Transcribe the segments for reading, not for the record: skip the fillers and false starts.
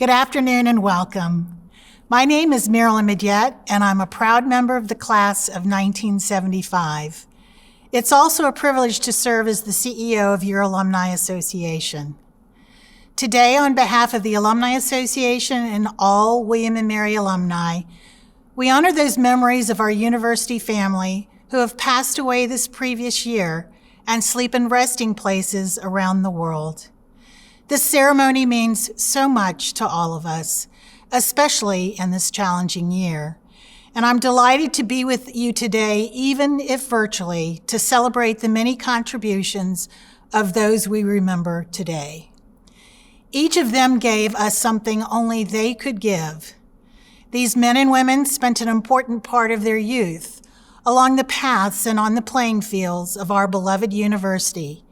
Good afternoon and welcome. My name is Marilyn Mediette, and I'm a proud member of the class of 1975. It's also a privilege to serve as the CEO of your Alumni Association. Today, on behalf of the Alumni Association and all William & Mary alumni, we honor those memories of our university family who have passed away this previous year and sleep in resting places around the world. This ceremony means so much to all of us, especially in this challenging year. And I'm delighted to be with you today, even if virtually, to celebrate the many contributions of those we remember today. Each of them gave us something only they could give. These men and women spent an important part of their youth along the paths and on the playing fields of our beloved university,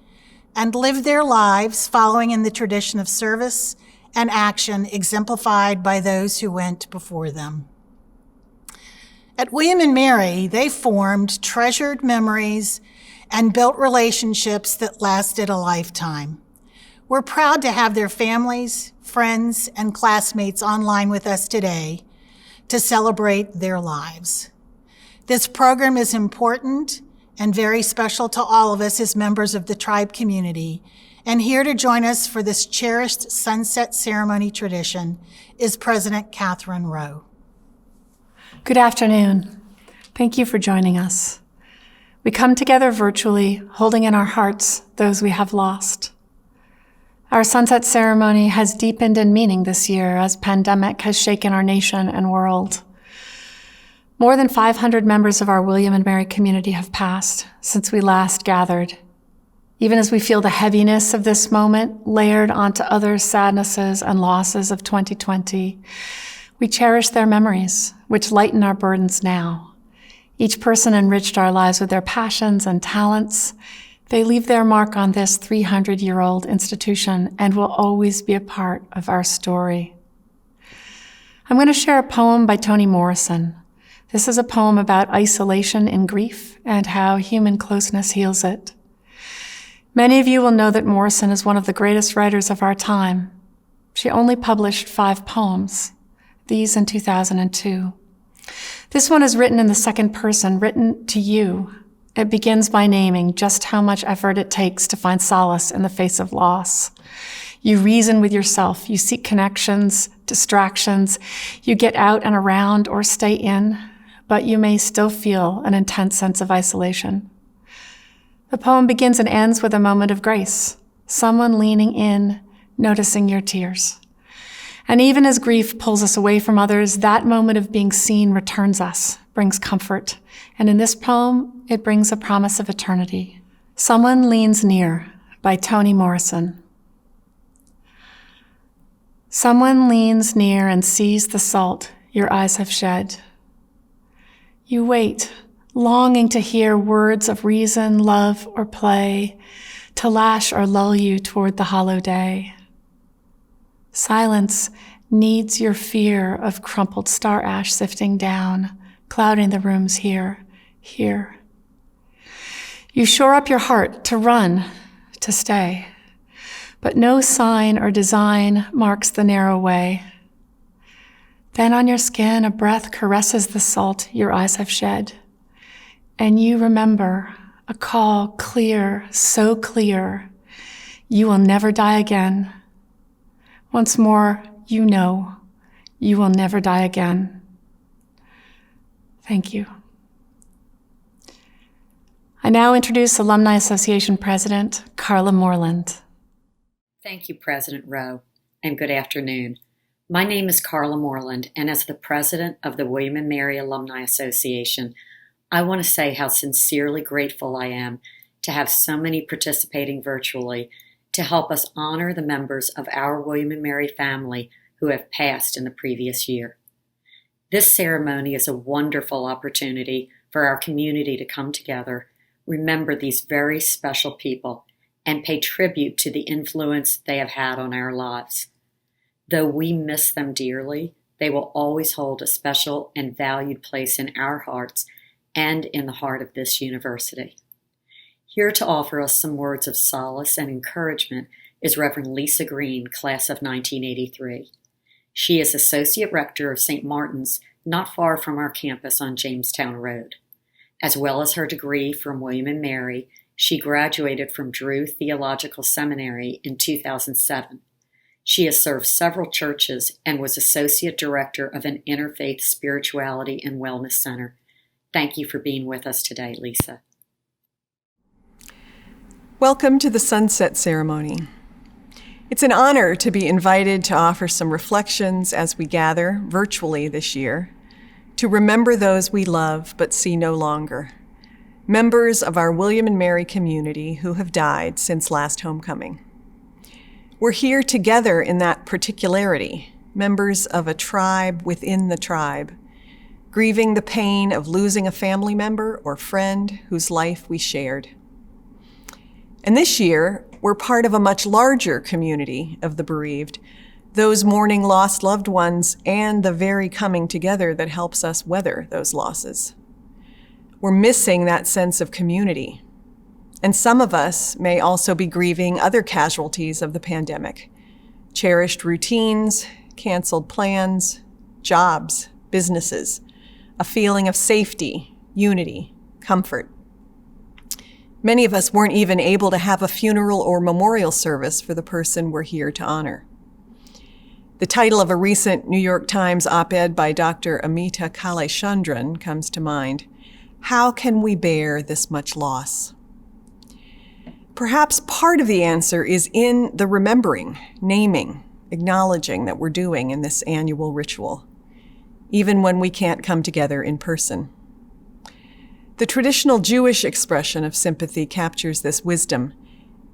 and lived their lives following in the tradition of service and action exemplified by those who went before them. At William & Mary, they formed treasured memories and built relationships that lasted a lifetime. We're proud to have their families, friends, and classmates online with us today to celebrate their lives. This program is important and very special to all of us as members of the tribe community. And here to join us for this cherished sunset ceremony tradition is President Catherine Rowe. Good afternoon. Thank you for joining us. We come together virtually, holding in our hearts those we have lost. Our sunset ceremony has deepened in meaning this year as pandemic has shaken our nation and world. More than 500 members of our William & Mary community have passed since we last gathered. Even as we feel the heaviness of this moment layered onto other sadnesses and losses of 2020, we cherish their memories, which lighten our burdens now. Each person enriched our lives with their passions and talents. They leave their mark on this 300-year-old institution and will always be a part of our story. I'm going to share a poem by Toni Morrison. This is a poem about isolation in grief and how human closeness heals it. Many of you will know that Morrison is one of the greatest writers of our time. She only published 5 poems, these in 2002. This one is written in the second person, written to you. It begins by naming just how much effort it takes to find solace in the face of loss. You reason with yourself, you seek connections, distractions, you get out and around or stay in, but you may still feel an intense sense of isolation. The poem begins and ends with a moment of grace, someone leaning in, noticing your tears. And even as grief pulls us away from others, that moment of being seen returns us, brings comfort. And in this poem, it brings a promise of eternity. Someone Leans Near by Toni Morrison. Someone leans near and sees the salt your eyes have shed. You wait, longing to hear words of reason, love, or play, to lash or lull you toward the hollow day. Silence needs your fear of crumpled star ash sifting down, clouding the rooms here. You shore up your heart to run, to stay, but no sign or design marks the narrow way. Then on your skin, a breath caresses the salt your eyes have shed. And you remember a call clear, so clear, you will never die again. Once more, you know, you will never die again. Thank you. I now introduce Alumni Association President Carla Moreland. Thank you, President Rowe, and good afternoon. My name is Carla Moreland, and as the president of the William & Mary Alumni Association, I want to say how sincerely grateful I am to have so many participating virtually to help us honor the members of our William & Mary family who have passed in the previous year. This ceremony is a wonderful opportunity for our community to come together, remember these very special people, and pay tribute to the influence they have had on our lives. Though we miss them dearly, they will always hold a special and valued place in our hearts and in the heart of this university. Here to offer us some words of solace and encouragement is Reverend Lisa Green, class of 1983. She is Associate Rector of St. Martin's, not far from our campus on Jamestown Road. As well as her degree from William & Mary, she graduated from Drew Theological Seminary in 2007. She has served several churches and was Associate Director of an Interfaith Spirituality and Wellness Center. Thank you for being with us today, Lisa. Welcome to the Sunset Ceremony. It's an honor to be invited to offer some reflections as we gather virtually this year to remember those we love but see no longer, members of our William & Mary community who have died since last homecoming. We're here together in that particularity, members of a tribe within the tribe, grieving the pain of losing a family member or friend whose life we shared. And this year, we're part of a much larger community of the bereaved, those mourning lost loved ones and the very coming together that helps us weather those losses. We're missing that sense of community. And some of us may also be grieving other casualties of the pandemic: cherished routines, canceled plans, jobs, businesses, a feeling of safety, unity, comfort. Many of us weren't even able to have a funeral or memorial service for the person we're here to honor. The title of a recent New York Times op-ed by Dr. Amita Kalachandran comes to mind: How can we bear this much loss? Perhaps part of the answer is in the remembering, naming, acknowledging that we're doing in this annual ritual, even when we can't come together in person. The traditional Jewish expression of sympathy captures this wisdom: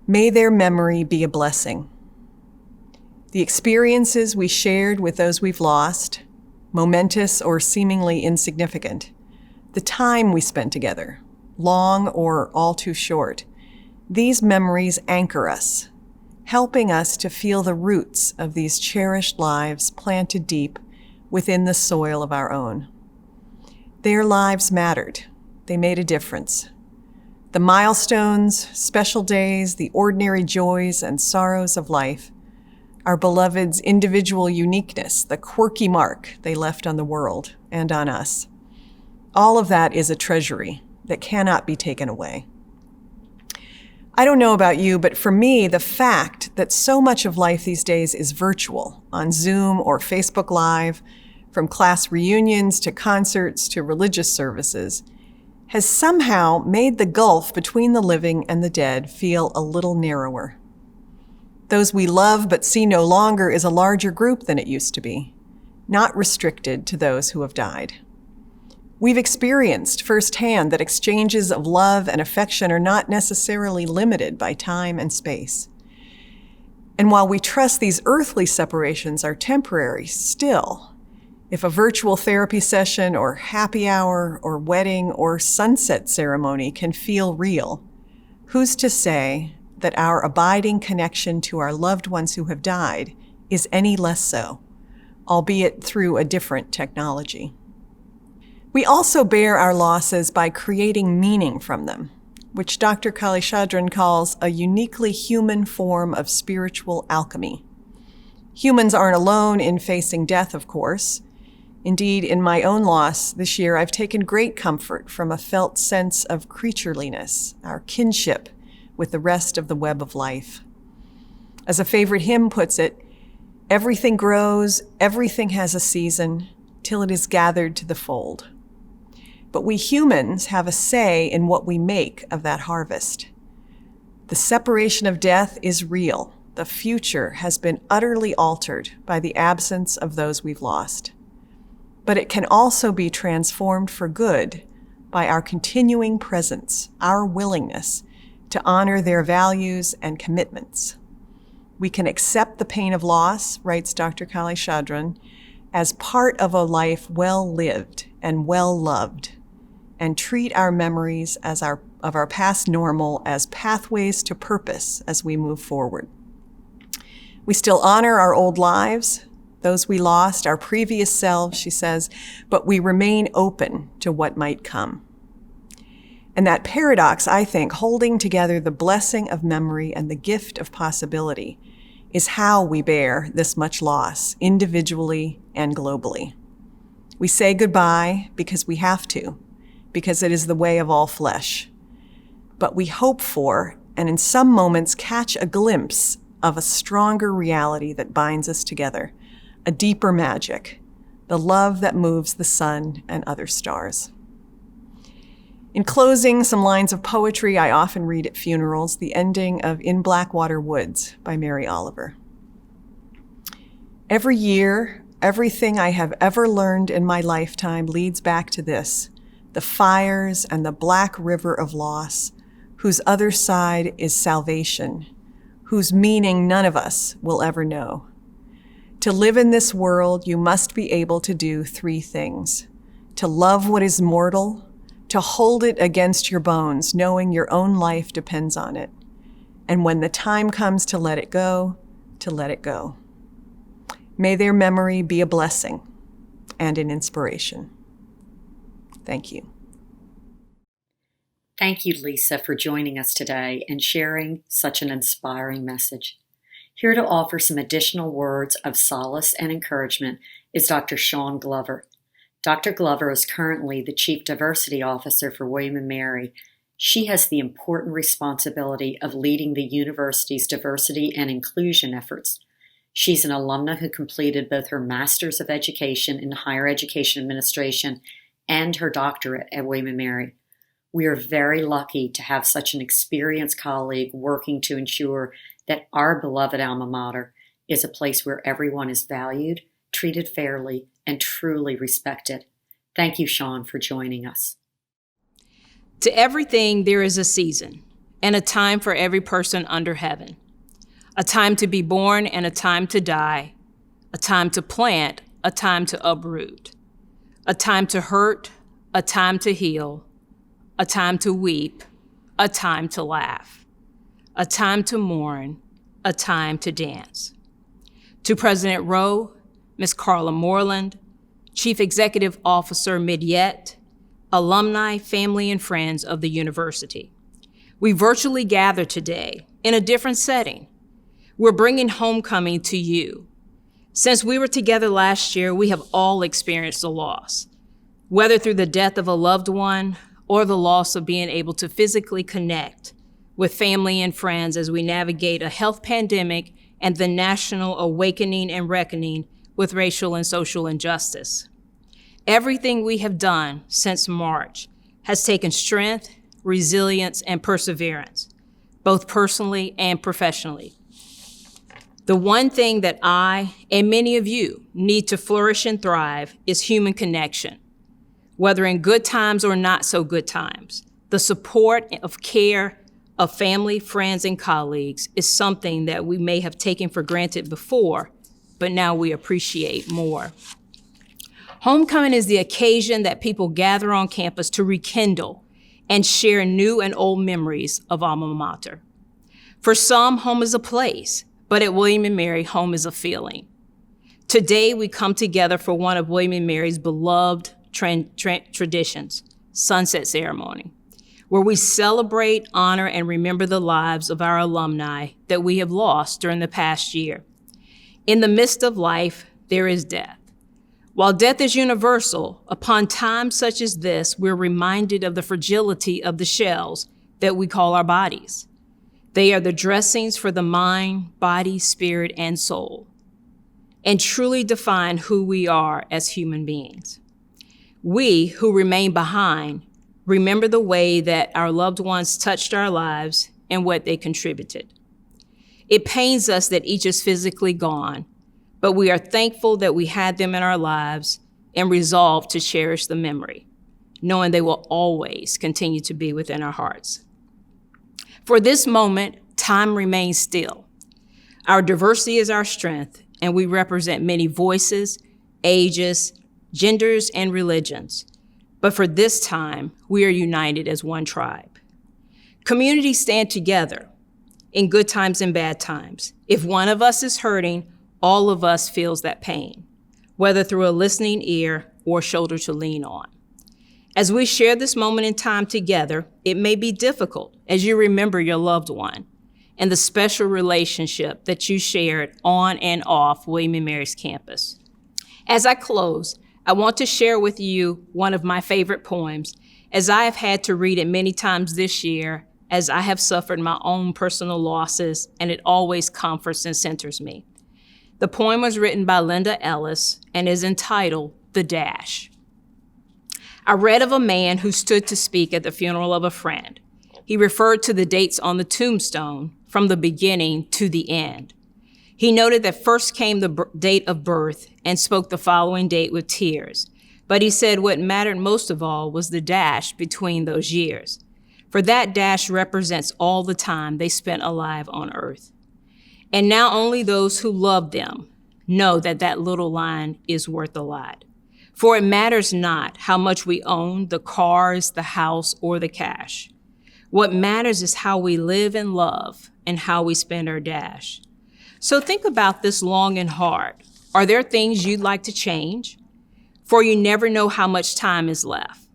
may their memory be a blessing. The experiences we shared with those we've lost, momentous or seemingly insignificant, the time we spent together, long or all too short, these memories anchor us, helping us to feel the roots of these cherished lives planted deep within the soil of our own. Their lives mattered. They made a difference. The milestones, special days, the ordinary joys and sorrows of life, our beloved's individual uniqueness, the quirky mark they left on the world and on us. All of that is a treasury that cannot be taken away. I don't know about you, but for me, the fact that so much of life these days is virtual, on Zoom or Facebook Live, from class reunions to concerts to religious services, has somehow made the gulf between the living and the dead feel a little narrower. Those we love but see no longer is a larger group than it used to be, not restricted to those who have died. We've experienced firsthand that exchanges of love and affection are not necessarily limited by time and space. And while we trust these earthly separations are temporary, still, if a virtual therapy session or happy hour or wedding or sunset ceremony can feel real, who's to say that our abiding connection to our loved ones who have died is any less so, albeit through a different technology? We also bear our losses by creating meaning from them, which Dr. Kalachandran calls a uniquely human form of spiritual alchemy. Humans aren't alone in facing death, of course. Indeed, in my own loss this year, I've taken great comfort from a felt sense of creatureliness, our kinship with the rest of the web of life. As a favorite hymn puts it, everything grows, everything has a season, till it is gathered to the fold. But we humans have a say in what we make of that harvest. The separation of death is real. The future has been utterly altered by the absence of those we've lost. But it can also be transformed for good by our continuing presence, our willingness to honor their values and commitments. We can accept the pain of loss, writes Dr. Kalachandran, as part of a life well lived and well loved, and treat our memories of our past normal as pathways to purpose as we move forward. We still honor our old lives, those we lost, our previous selves, she says, but we remain open to what might come. And that paradox, I think, holding together the blessing of memory and the gift of possibility, is how we bear this much loss, individually and globally. We say goodbye because we have to, because it is the way of all flesh. But we hope for, and in some moments catch a glimpse of, a stronger reality that binds us together, a deeper magic, the love that moves the sun and other stars. In closing, some lines of poetry I often read at funerals, the ending of In Blackwater Woods by Mary Oliver. Every year, everything I have ever learned in my lifetime leads back to this, the fires and the black river of loss, whose other side is salvation, whose meaning none of us will ever know. To live in this world, you must be able to do three things: to love what is mortal, to hold it against your bones, knowing your own life depends on it, and when the time comes to let it go, to let it go. May their memory be a blessing and an inspiration. Thank you. Thank you, Lisa, for joining us today and sharing such an inspiring message. Here to offer some additional words of solace and encouragement is Dr. Shawn Glover. Dr. Glover is currently the Chief Diversity Officer for William & Mary. She has the important responsibility of leading the university's diversity and inclusion efforts. She's an alumna who completed both her Master's of Education in Higher Education Administration and her doctorate at William & Mary. We are very lucky to have such an experienced colleague working to ensure that our beloved alma mater is a place where everyone is valued, treated fairly, and truly respected. Thank you, Shawn, for joining us. To everything there is a season, and a time for every person under heaven. A time to be born and a time to die. A time to plant, a time to uproot. A time to hurt, a time to heal. A time to weep, a time to laugh. A time to mourn, a time to dance. To President Rowe, Ms. Carla Moreland, Chief Executive Officer Midyet, alumni, family, and friends of the university. We virtually gather today in a different setting. We're bringing homecoming to you. Since we were together last year, we have all experienced a loss, whether through the death of a loved one or the loss of being able to physically connect with family and friends as we navigate a health pandemic and the national awakening and reckoning with racial and social injustice. Everything we have done since March has taken strength, resilience, and perseverance, both personally and professionally. The one thing that I and many of you need to flourish and thrive is human connection. Whether in good times or not so good times, the support of care of family, friends, and colleagues is something that we may have taken for granted before, but now we appreciate more. Homecoming is the occasion that people gather on campus to rekindle and share new and old memories of alma mater. For some, home is a place, but at William & Mary, home is a feeling. Today, we come together for one of William & Mary's beloved traditions, Sunset Ceremony, where we celebrate, honor, and remember the lives of our alumni that we have lost during the past year. In the midst of life, there is death. While death is universal, upon times such as this, we're reminded of the fragility of the shells that we call our bodies. They are the dressings for the mind, body, spirit, and soul, and truly define who we are as human beings. We who remain behind remember the way that our loved ones touched our lives and what they contributed. It pains us that each is physically gone, but we are thankful that we had them in our lives and resolved to cherish the memory, knowing they will always continue to be within our hearts. For this moment, time remains still. Our diversity is our strength, and we represent many voices, ages, genders, and religions. But for this time, we are united as one tribe. Communities stand together in good times and bad times. If one of us is hurting, all of us feels that pain, whether through a listening ear or shoulder to lean on. As we share this moment in time together, it may be difficult as you remember your loved one and the special relationship that you shared on and off William & Mary's campus. As I close, I want to share with you one of my favorite poems, as I have had to read it many times this year, as I have suffered my own personal losses, and it always comforts and centers me. The poem was written by Linda Ellis and is entitled The Dash. I read of a man who stood to speak at the funeral of a friend. He referred to the dates on the tombstone from the beginning to the end. He noted that first came the date of birth and spoke the following date with tears. But he said what mattered most of all was the dash between those years. For that dash represents all the time they spent alive on earth. And now only those who love them know that that little line is worth a lot. For it matters not how much we own, the cars, the house, or the cash. What matters is how we live and love and how we spend our dash. So think about this long and hard. Are there things you'd like to change? For you never know how much time is left,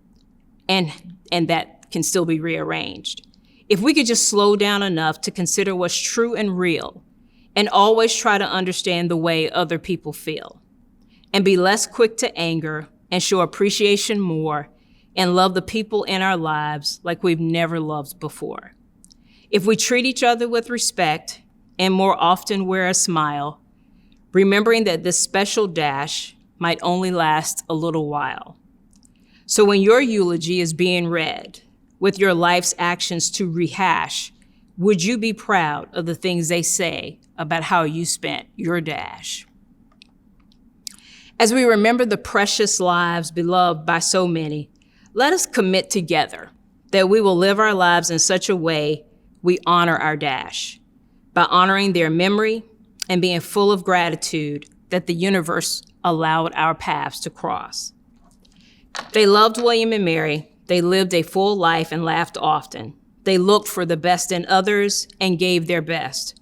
and that can still be rearranged. If we could just slow down enough to consider what's true and real, and always try to understand the way other people feel, and be less quick to anger and show appreciation more, and love the people in our lives like we've never loved before. If we treat each other with respect and more often wear a smile, remembering that this special dash might only last a little while. So when your eulogy is being read, with your life's actions to rehash, would you be proud of the things they say about how you spent your dash? As we remember the precious lives beloved by so many, let us commit together that we will live our lives in such a way we honor our dash, by honoring their memory and being full of gratitude that the universe allowed our paths to cross. They loved William and Mary. They lived a full life and laughed often. They looked for the best in others and gave their best.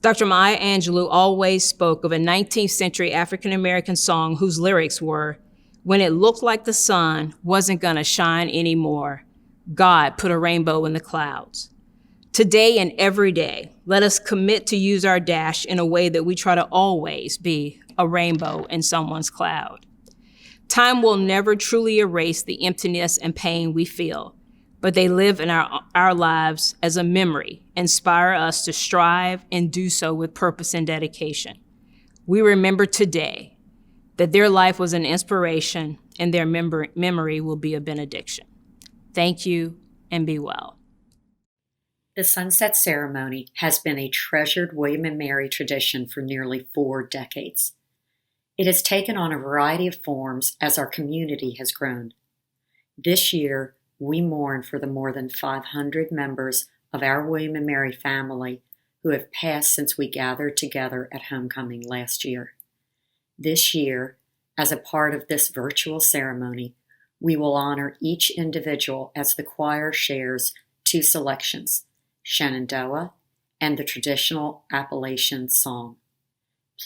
Dr. Maya Angelou always spoke of a 19th century African-American song whose lyrics were, "When it looked like the sun wasn't gonna shine anymore, God put a rainbow in the clouds." Today and every day, let us commit to use our dash in a way that we try to always be a rainbow in someone's cloud. Time will never truly erase the emptiness and pain we feel, but they live in our lives as a memory, inspire us to strive and do so with purpose and dedication. We remember today that their life was an inspiration and their memory will be a benediction. Thank you and be well. The sunset ceremony has been a treasured William and Mary tradition for nearly 4 decades. It has taken on a variety of forms as our community has grown. This year, we mourn for the more than 500 members of our William and Mary family who have passed since we gathered together at homecoming last year. This year, as a part of this virtual ceremony, we will honor each individual as the choir shares 2 selections, Shenandoah and the traditional Appalachian song.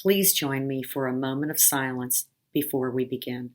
Please join me for a moment of silence before we begin.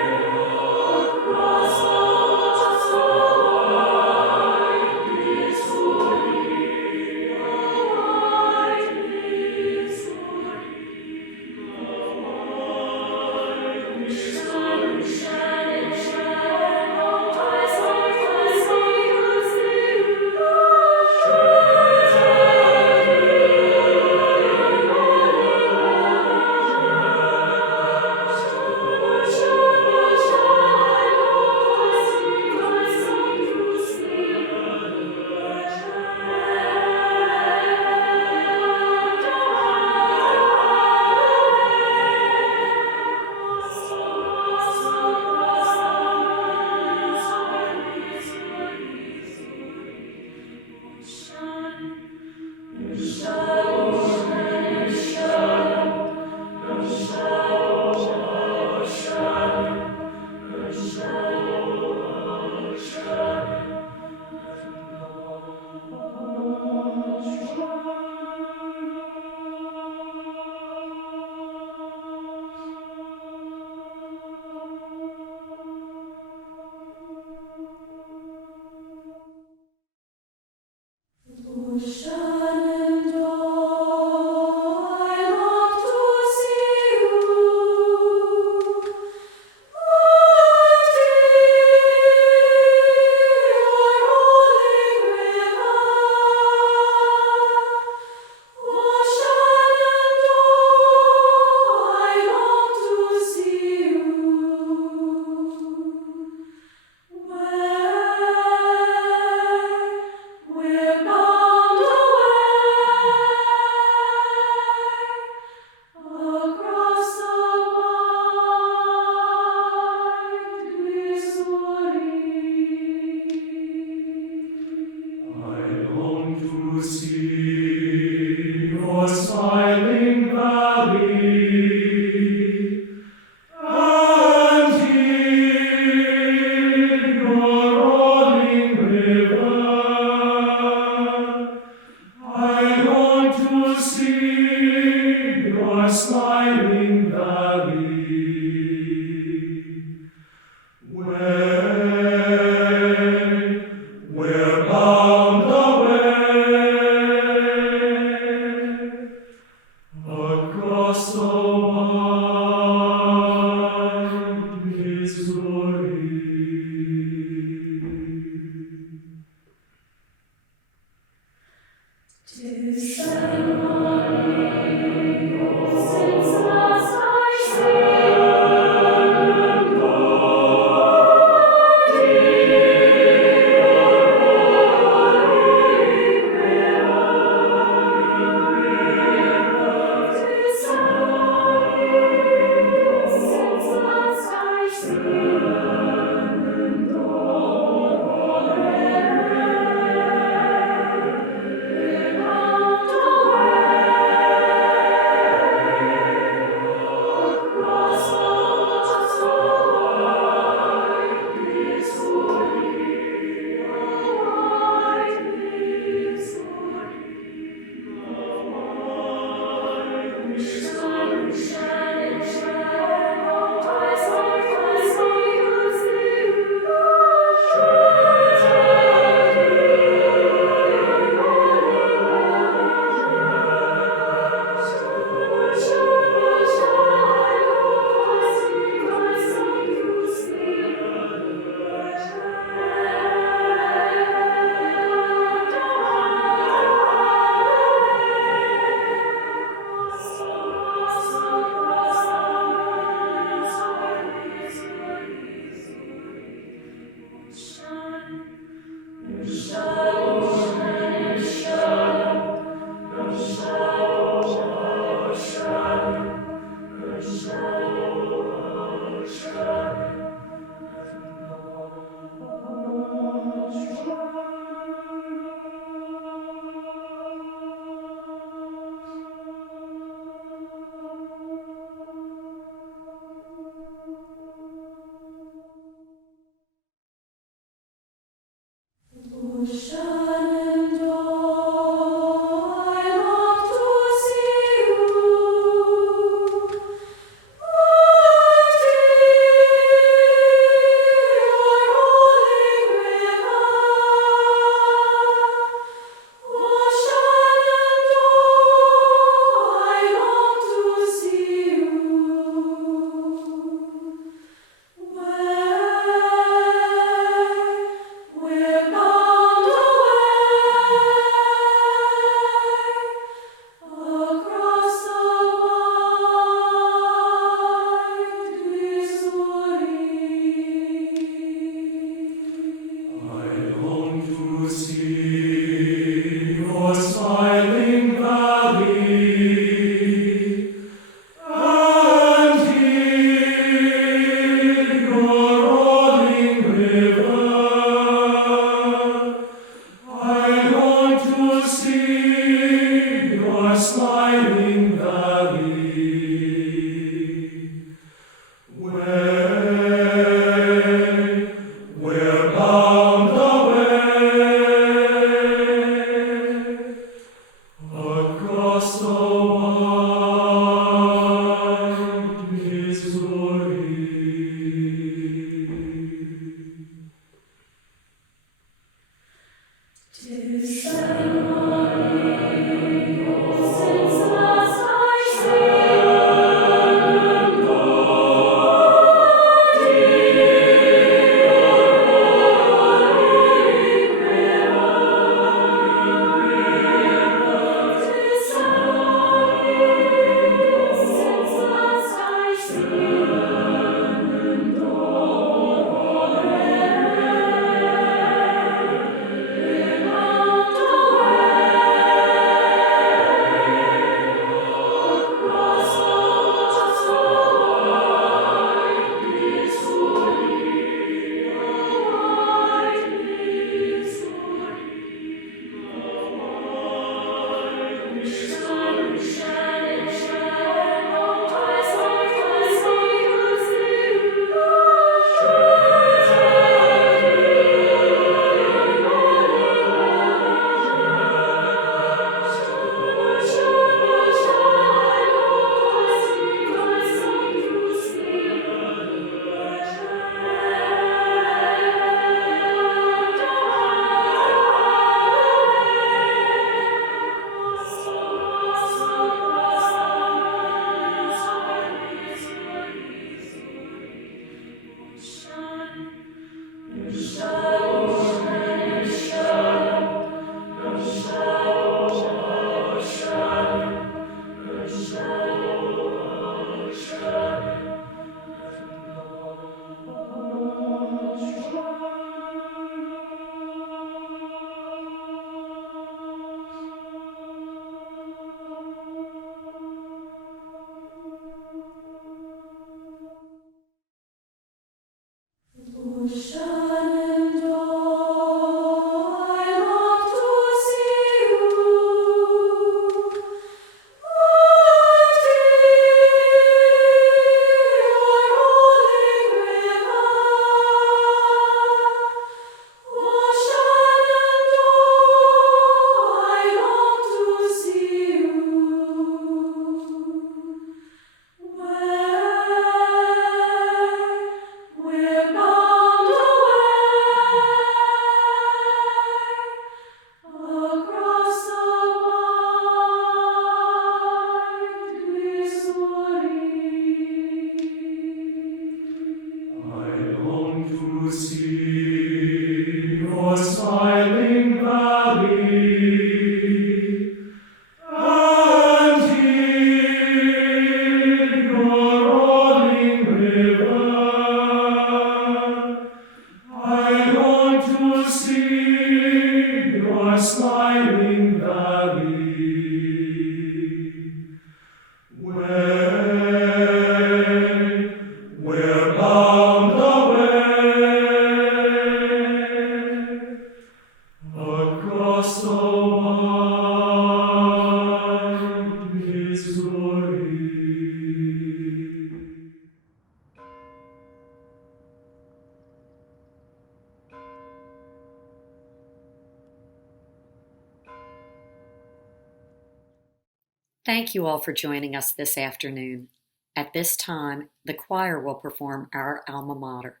Thank you all for joining us this afternoon. At this time, the choir will perform our alma mater.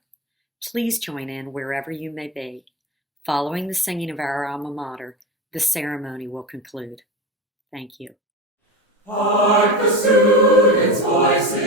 Please join in wherever you may be. Following the singing of our alma mater, the ceremony will conclude. Thank you. Hark the students' voices.